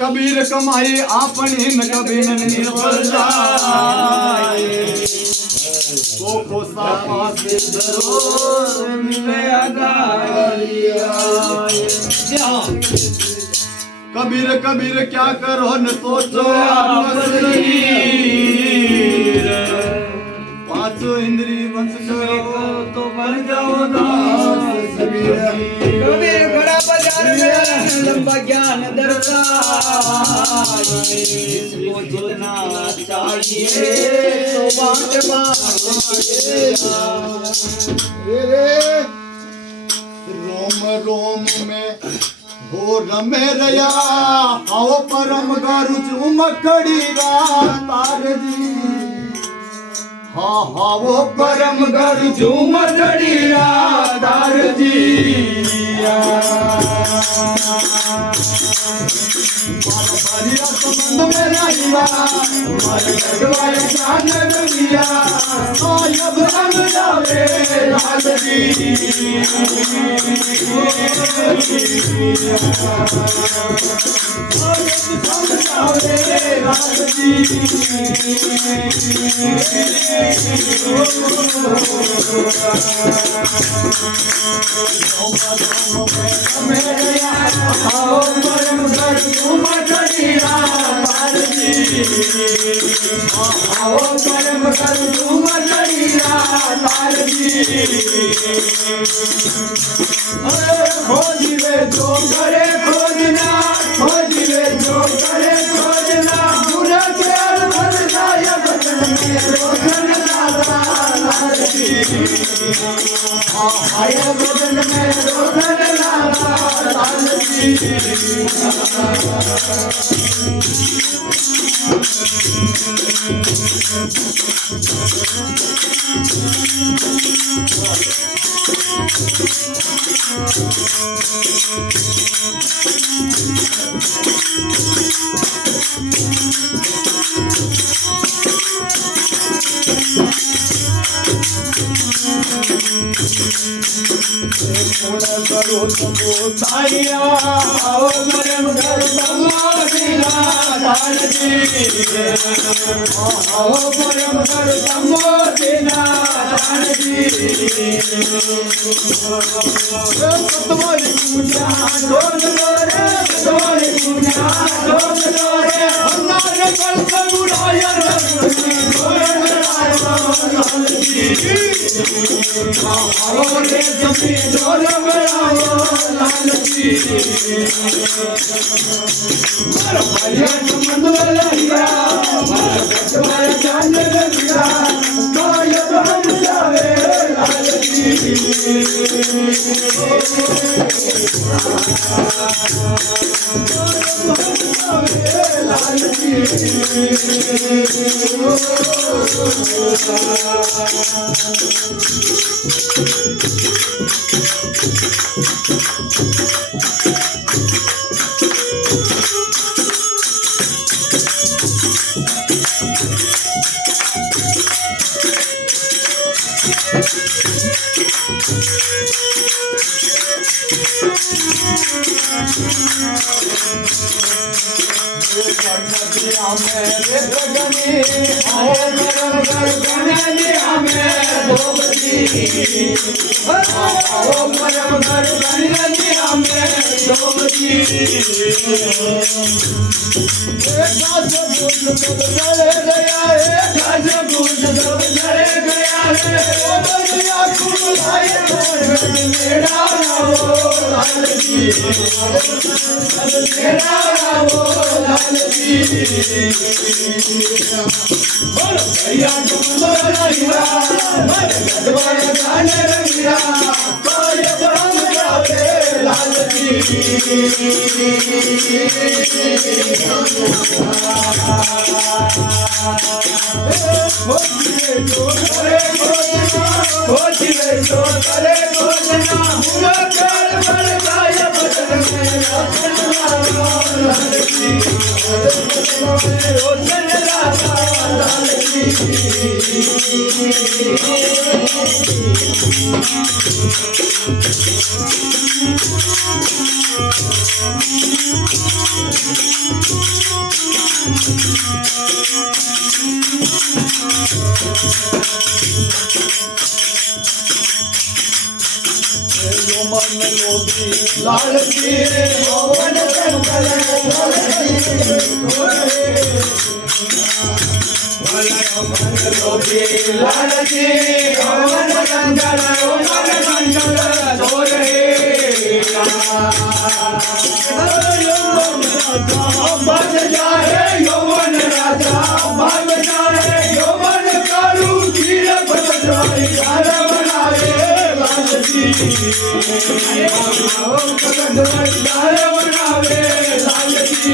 कबीर कमाई आपनी न कबीर निर्बल जाए को खोसा पासे दरोर मिले अगारिया कबीर कबीर क्या करो न सोचो पांचों इंद्री वंश करो तो बन जाओ दास कबीर घड़ा बाजार में लंबा ज्ञान दरबार इसको जितना चाहिए तो बांट रोम रोम में हो रमे रया आओ परम गारु उमकड़ी तार जी हाँ हाँ वो परम गारु उमकड़ी तार जी मारिया संबंध में रहिया मारे गगवाए जान रंगिया आयब हम जावे लाल जी खोजिए जो करे खोजना खोजिए जो करे खोजना बुरा के भर जाए बदन में रोशन लाला लालची आय बदन में रोशन लाला लालची करो सबो तारिया आओ मरम घर तमाशिला डाल जी आओ मरम घर तमाशिला डाल जी तुम्हारी पूजा डोल रे तुम्हारी पूजा डोल रे हमारे कल बुलाया डोल आओ रे जमी डोल लालची मारो भाइया संबंध वाला मारो जान लगिया कोई हम जावे लालची करे लालची पवन शंकर लालची पवन शंकर बज जाए यौवन राजा बज जाए यौवन कारू धीर पटवारी घर बनाए लालची पटवारी घर बनावे लालची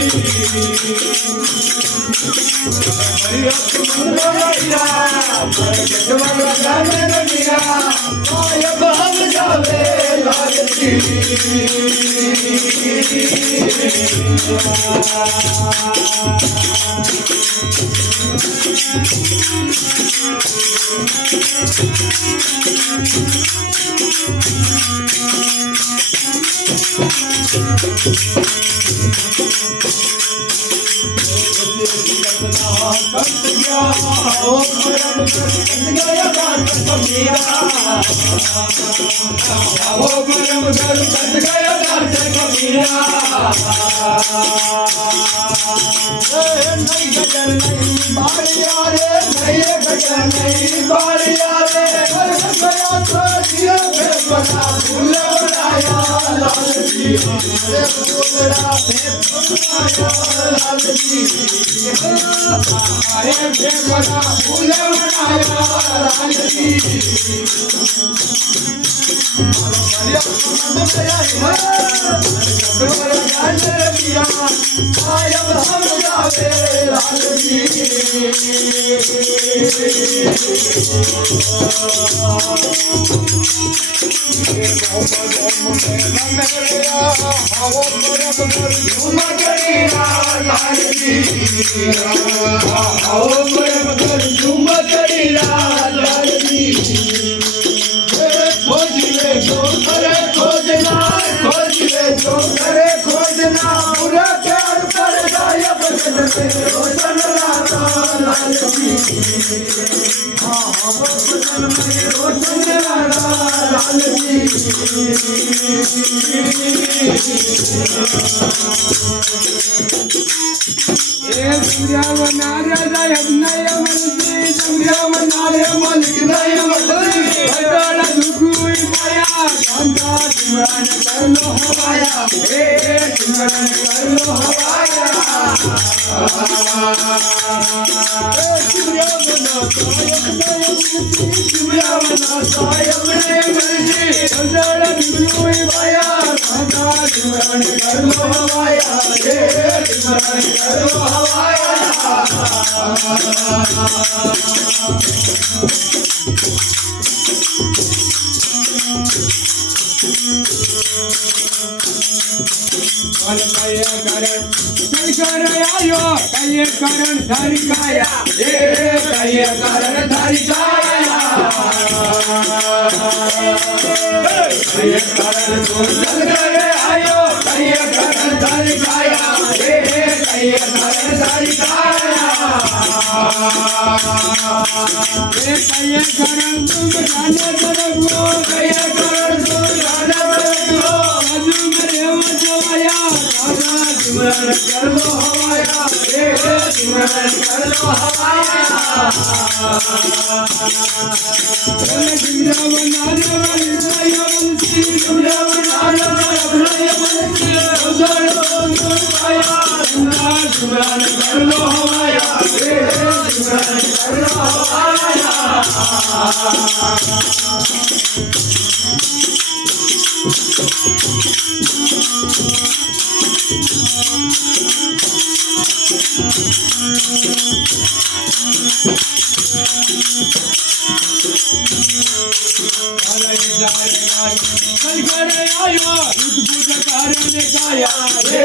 आयो उद्भुत कारण काया हे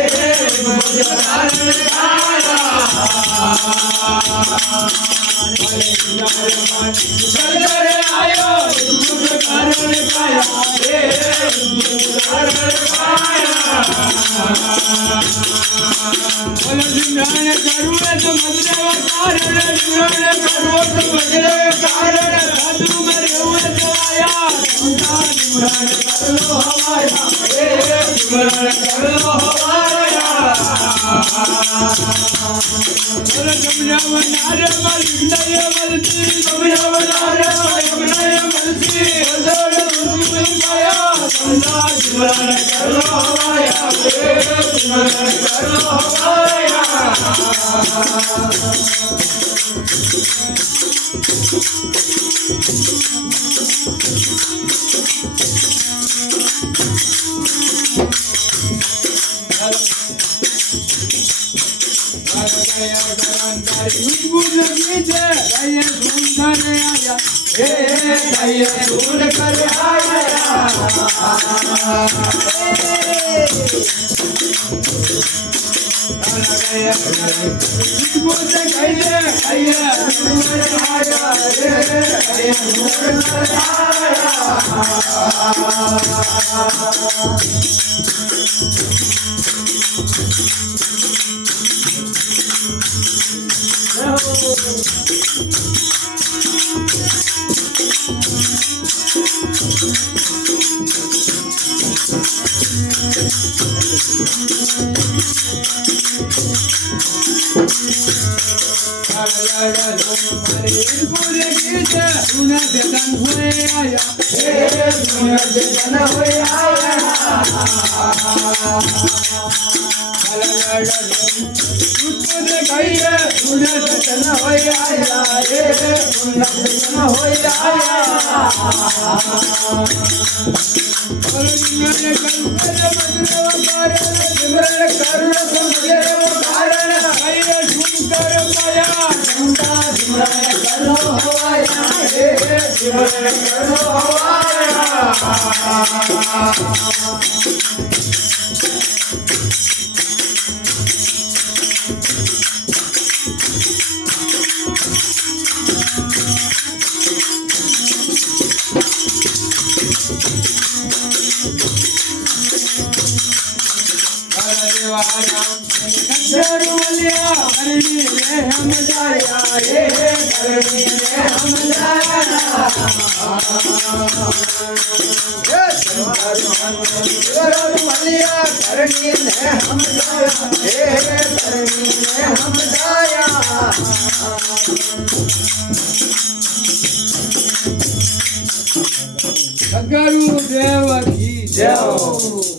उद्भुत कारण काया सलगरे आयो उद्भुत कारण काया हे उद्भुत कारण काया बोलो सिमरन करूँ तो मजरे कारण सिमरन करूँ तो मजरे कारण साधु करे हुए तो आया सिमरन कर लो हमारा हे सिमरन कर लो हमारा बोलो समझावनारे मलनय मलती समझावनारे मलनय मलती बोलो तुम पाया सिमरन कर लो हमारा हे सिमरन कर लो हमारा गुरुदेव की जय।